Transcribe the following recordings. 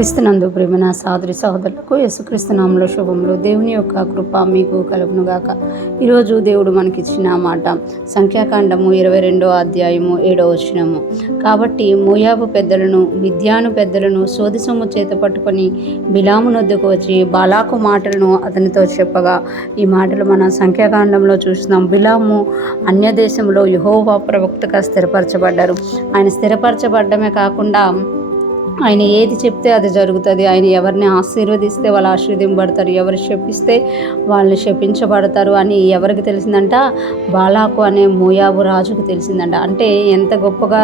క్రీస్తునందు ప్రియమైన సహోదరి సహోదరులకు యేసుక్రీస్తు నామములో శుభములు. దేవుని యొక్క కృప మీకు కలుగునుగాక. ఈరోజు దేవుడు మనకిచ్చిన మాట సంఖ్యాకాండము 22వ అధ్యాయము 7వ వచనము. కాబట్టి మోయాబు పెద్దలను మిద్యాను పెద్దలను సోది సొమ్ము చేత పట్టుకొని బిలాము నొద్దకు వచ్చి బాలాకు మాటలను అతనితో చెప్పగా, ఈ మాటలు మన సంఖ్యాకాండంలో చూస్తున్నాం. బిలాము అన్య దేశంలో యెహోవా ప్రవక్తగా స్థిరపరచబడ్డారు. ఆయన స్థిరపరచబడ్డమే కాకుండా ఆయన ఏది చెప్తే అది జరుగుతుంది. ఆయన ఎవరిని ఆశీర్వదిస్తే వాళ్ళు ఆశీర్వదింపబడతారు, ఎవరు శపిస్తే వాళ్ళని శపించబడతారు అని ఎవరికి తెలిసిందంట? బాలాకు అనే మోయాబు రాజుకు తెలిసిందంట. అంటే ఎంత గొప్పగా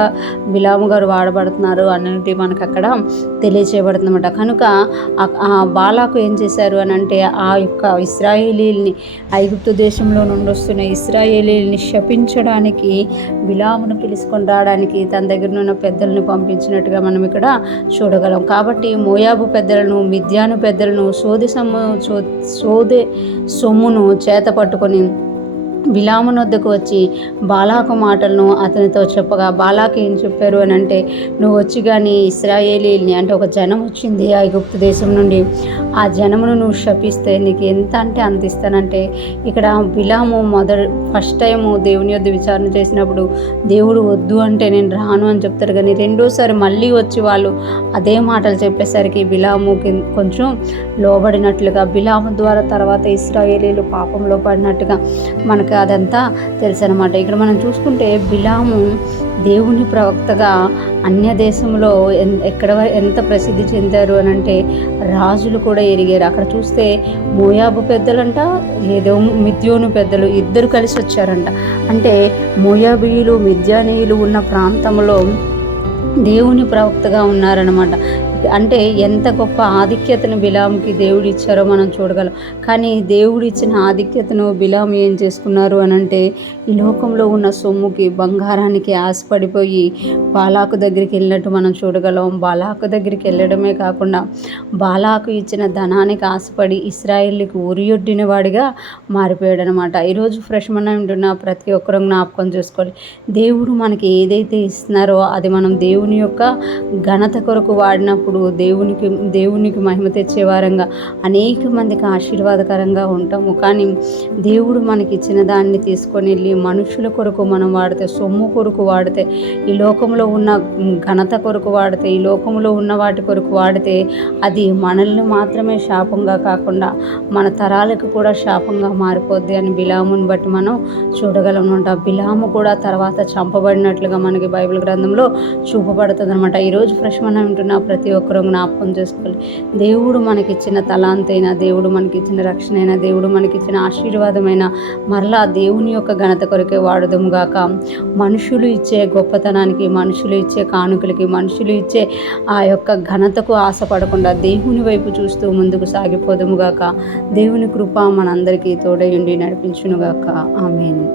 బిలాము గారు వాడబడుతున్నారు అనేది మనకు అక్కడ తెలియచేయబడుతుందన్నమాట. కనుక ఆ బాలాకు ఏం చేశారు అని అంటే, ఆ యొక్క ఇశ్రాయేలీల్ని, ఐగుప్తు దేశంలో నుండి వస్తున్న ఇశ్రాయేలీల్ని శపించడానికి బిలామును పిలుచుకొని రావడానికి తన దగ్గర ఉన్న పెద్దలను పంపించినట్టుగా మనం ఇక్కడ చూడగలం. కాబట్టి మోయాబు పెద్దలను మిద్యాను పెద్దలను సోదే సొమ్మును చేత పట్టుకొని బిలాము నొద్దకు వచ్చి బాలాకు మాటలను అతనితో చెప్పగా, బాలాకు ఏం చెప్పారు అని అంటే, నువ్వు వచ్చి కానీ ఇశ్రాయేలీల్ని, అంటే ఒక జనం వచ్చింది ఐగుప్తు దేశం నుండి, ఆ జనమును నువ్వు శపిస్తే నీకు ఎంత అంటే అంత ఇస్తానంటే, ఇక్కడ బిలాము ఫస్ట్ టైము దేవుని యొద్ద విచారణ చేసినప్పుడు దేవుడు వద్దు అంటే నేను రాను అని చెప్తారు. కానీ రెండోసారి మళ్ళీ వచ్చి వాళ్ళు అదే మాటలు చెప్పేసరికి బిలాముకి కొంచెం లోబడినట్లుగా, బిలాము ద్వారా తర్వాత ఇశ్రాయేలీలు పాపంలో పడినట్టుగా మనకు అదంతా తెలుసు అనమాట. ఇక్కడ మనం చూసుకుంటే బిలాము దేవుని ప్రవక్తగా అన్య దేశంలో ఎంత ప్రసిద్ధి చెందారు అని అంటే రాజులు కూడా ఎరిగారు. అక్కడ చూస్తే మోయాబు పెద్దలంట, ఏదో మిద్యోను పెద్దలు ఇద్దరు కలిసి వచ్చారంట. అంటే మోయాబీయులు మిద్యానీయులు ఉన్న ప్రాంతంలో దేవుని ప్రవక్తగా ఉన్నారనమాట. అంటే ఎంత గొప్ప ఆధిక్యతను బిలాముకి దేవుడు ఇచ్చారో మనం చూడగలం. కానీ దేవుడు ఇచ్చిన ఆధిక్యతను బిలాము ఏం చేసుకున్నారు అని అంటే, ఈ లోకంలో ఉన్న సొమ్ముకి, బంగారానికి ఆశపడిపోయి బాలాకు దగ్గరికి వెళ్ళినట్టు మనం చూడగలం. బాలాకు దగ్గరికి వెళ్ళడమే కాకుండా బాలాకు ఇచ్చిన ధనానికి ఆశపడి ఇశ్రాయేలుకి ఉరియొడ్డిన వాడిగా మారిపోయాడు అనమాట. ఈరోజు ఫ్రెష్ మనం ఉంటున్న ప్రతి ఒక్కరూ జ్ఞాపకం చేసుకోవాలి. దేవుడు మనకి ఏదైతే ఇస్తున్నారో అది మనం దేవుని యొక్క ఘనత కొరకు వాడినప్పుడు దేవునికి మహిమ తెచ్చే వారంగా అనేక మందికి ఆశీర్వాదకరంగా ఉంటాము. కానీ దేవుడు మనకి ఇచ్చిన దాన్ని తీసుకొని వెళ్ళి మనుషుల కొరకు మనం వాడితే, సొమ్ము కొరకు వాడితే, ఈ లోకంలో ఉన్న ఘనత కొరకు వాడితే, ఈ లోకంలో ఉన్న వాటి కొరకు వాడితే అది మనల్ని మాత్రమే శాపంగా కాకుండా మన తరాలకు కూడా శాపంగా మారిపోద్ది అని బిలాముని బట్టి మనం చూడగలం అనమాట. బిలాము కూడా తర్వాత చంపబడినట్లుగా మనకి బైబిల్ గ్రంథంలో చూపబడుతుంది అనమాట. ఈరోజు ఫ్రెష్ మనం ఉంటున్న ప్రతి ఒక్కరూ జ్ఞాపకం చేసుకోవాలి. దేవుడు మనకిచ్చిన తలాంతైనా, దేవుడు మనకిచ్చిన రక్షణ అయినా, దేవుడు మనకిచ్చిన ఆశీర్వాదమైన మరలా దేవుని యొక్క ఘనత కొరకే వాడదుము గాక. మనుషులు ఇచ్చే గొప్పతనానికి, మనుషులు ఇచ్చే కానుకలకి, మనుషులు ఇచ్చే ఆ యొక్క ఘనతకు ఆశపడకుండా దేవుని వైపు చూస్తూ ముందుకు సాగిపోదుము గాక. దేవుని కృప మనందరికీ తోడై ఉండి నడిపించును గాక. ఆమేన్.